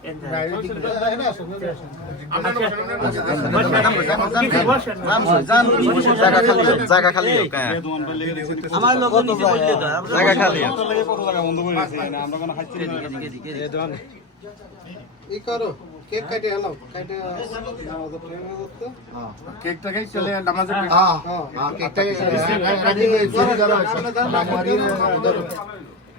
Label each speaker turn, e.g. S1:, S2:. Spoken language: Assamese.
S1: কেকটা